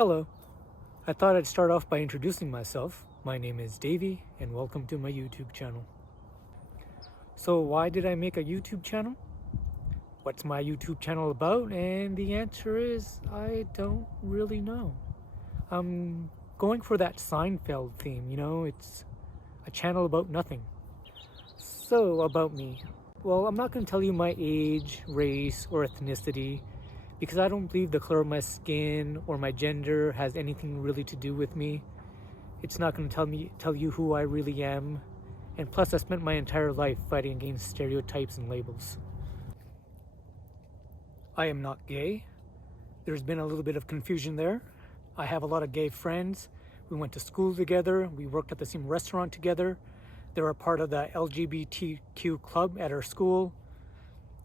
Hello. I thought I'd start off by introducing myself. My name is Davey, and welcome to my YouTube channel. So why did I make a YouTube channel? What's my YouTube channel about? And the answer is, I don't really know. I'm going for that Seinfeld theme, it's a channel about nothing. So, about me. Well, I'm not going to tell you my age, race, or ethnicity, because I don't believe the color of my skin or my gender has anything really to do with me. It's not going to tell you who I really am. And plus, I spent my entire life fighting against stereotypes and labels. I am not gay. There's been a little bit of confusion there. I have a lot of gay friends. We went to school together. We worked at the same restaurant together. They were part of the LGBTQ club at our school.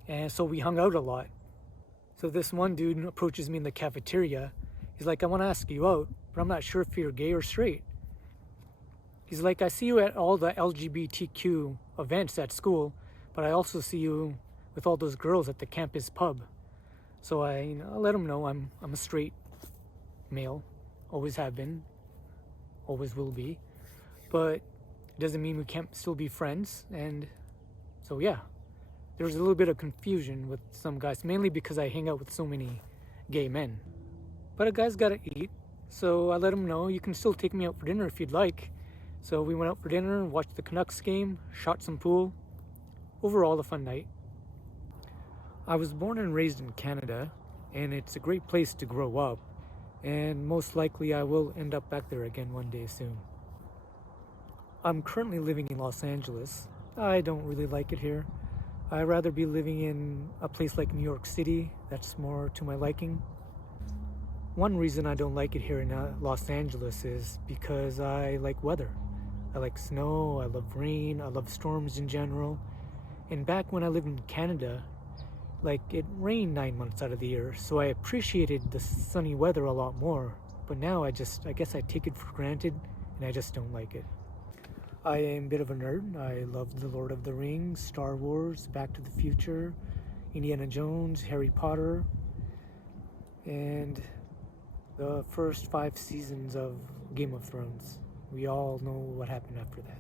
And so we hung out a lot. So this one dude approaches me in the cafeteria. He's like, I want to ask you out, but I'm not sure if you're gay or straight. He's like, I see you at all the LGBTQ events at school, but I also see you with all those girls at the campus pub. So I let him know I'm a straight male, always have been, always will be. But it doesn't mean we can't still be friends. And so yeah. There was a little bit of confusion with some guys, mainly because I hang out with so many gay men. But a guy's gotta eat, so I let him know, you can still take me out for dinner if you'd like. So we went out for dinner, watched the Canucks game, shot some pool. Overall, a fun night. I was born and raised in Canada, and it's a great place to grow up, and most likely I will end up back there again one day soon. I'm currently living in Los Angeles. I don't really like it here. I'd rather be living in a place like New York City that's more to my liking. One reason I don't like it here in Los Angeles is because I like weather. I like snow, I love rain, I love storms in general. And back when I lived in Canada, it rained 9 months out of the year, so I appreciated the sunny weather a lot more. But now I guess I take it for granted, and I just don't like it. I am a bit of a nerd. I love The Lord of the Rings, Star Wars, Back to the Future, Indiana Jones, Harry Potter, and the first 5 seasons of Game of Thrones. We all know what happened after that.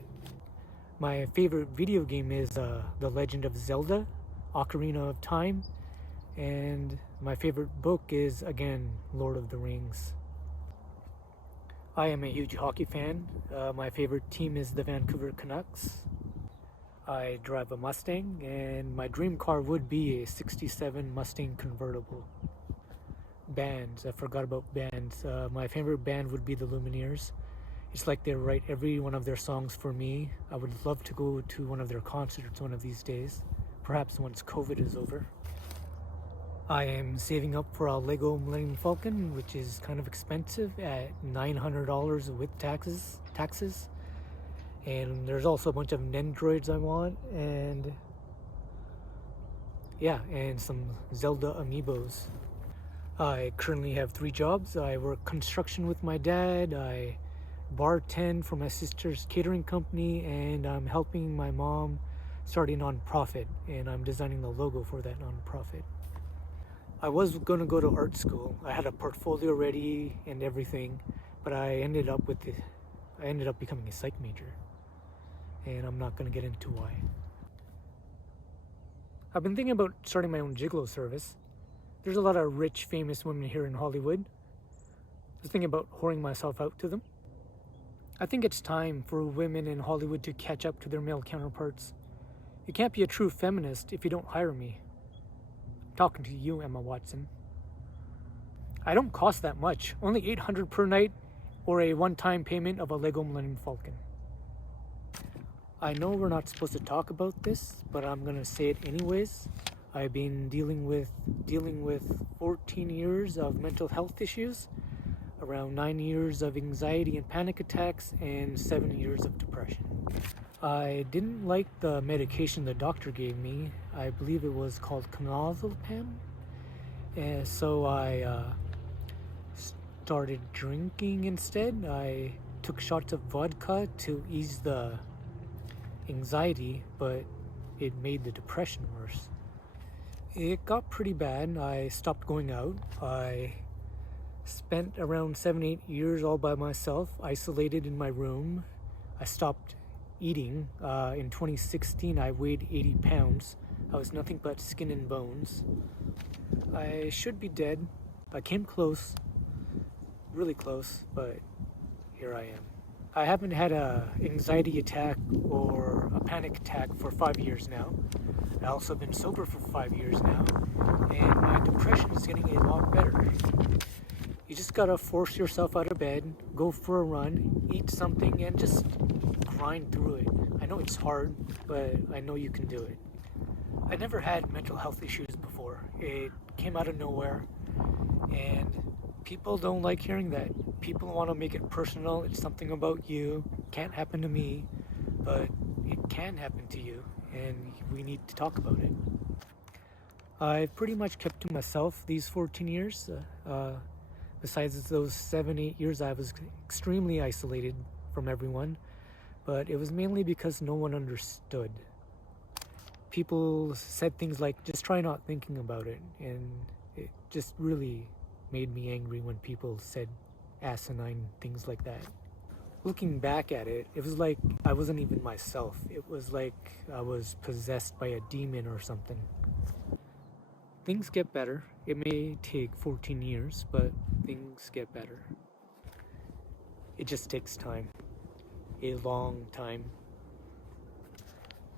My favorite video game is The Legend of Zelda, Ocarina of Time, and my favorite book is, again, Lord of the Rings. I am a huge hockey fan. My favorite team is the Vancouver Canucks. I drive a Mustang, and my dream car would be a 67 Mustang convertible. Bands, I forgot about bands. My favorite band would be the Lumineers. It's like they write every one of their songs for me. I would love to go to one of their concerts one of these days, perhaps once COVID is over. I am saving up for a Lego Millennium Falcon, which is kind of expensive at $900 with taxes. And there's also a bunch of Nendroids I want, and some Zelda amiibos. I currently have 3 jobs. I work construction with my dad, I bartend for my sister's catering company, and I'm helping my mom start a non-profit, and I'm designing the logo for that non-profit. I was going to go to art school. I had a portfolio ready and everything, but I ended up becoming a psych major, and I'm not going to get into why. I've been thinking about starting my own Gigolo service. There's a lot of rich, famous women here in Hollywood. I was thinking about whoring myself out to them. I think it's time for women in Hollywood to catch up to their male counterparts. You can't be a true feminist if you don't hire me. Talking to you, Emma Watson. I don't cost that much, only $800 per night, or a one-time payment of a Lego Millennium Falcon. I know we're not supposed to talk about this, but I'm gonna say it anyways. I've been dealing with 14 years of mental health issues, around 9 years of anxiety and panic attacks, and 7 years of depression. I didn't like the medication the doctor gave me. I believe it was called clonazepam. And so I started drinking instead. I took shots of vodka to ease the anxiety, but it made the depression worse. It got pretty bad. I stopped going out. I Spent around 7-8 years all by myself, isolated in my room. I stopped eating. In 2016, I weighed 80 pounds. I was nothing but skin and bones. I should be dead. I came close, really close, but here I am. I haven't had a anxiety attack or a panic attack for 5 years now. I also been sober for 5 years now, and my depression is getting a lot better. You just gotta force yourself out of bed, go for a run, eat something, and just grind through it. I know it's hard, but I know you can do it. I never had mental health issues before. It came out of nowhere, and people don't like hearing that. People want to make it personal. It's something about you. Can't happen to me, but it can happen to you, and we need to talk about it. I've pretty much kept to myself these 14 years. Besides those 7-8 years, I was extremely isolated from everyone, but it was mainly because no one understood. People said things like, just try not thinking about it, and it just really made me angry when people said asinine things like that. Looking back at it, it was like I wasn't even myself. It was like I was possessed by a demon or something. Things get better. It may take 14 years, but things get better. It just takes time. A long time.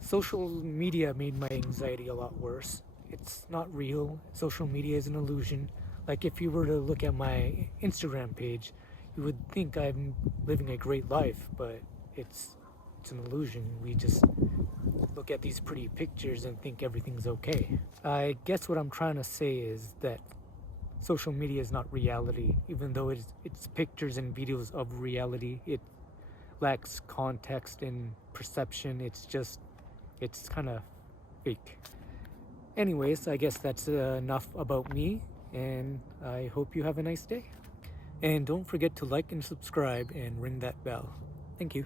Social media made my anxiety a lot worse. It's not real. Social media is an illusion. Like if you were to look at my Instagram page, you would think I'm living a great life, but it's an illusion. We just look at these pretty pictures and think everything's okay. I guess what I'm trying to say is that social media is not reality. Even though it's pictures and videos of reality, it lacks context and perception. It's kind of fake. Anyways, I guess that's enough about me, and I hope you have a nice day. And don't forget to like and subscribe and ring that bell. Thank you.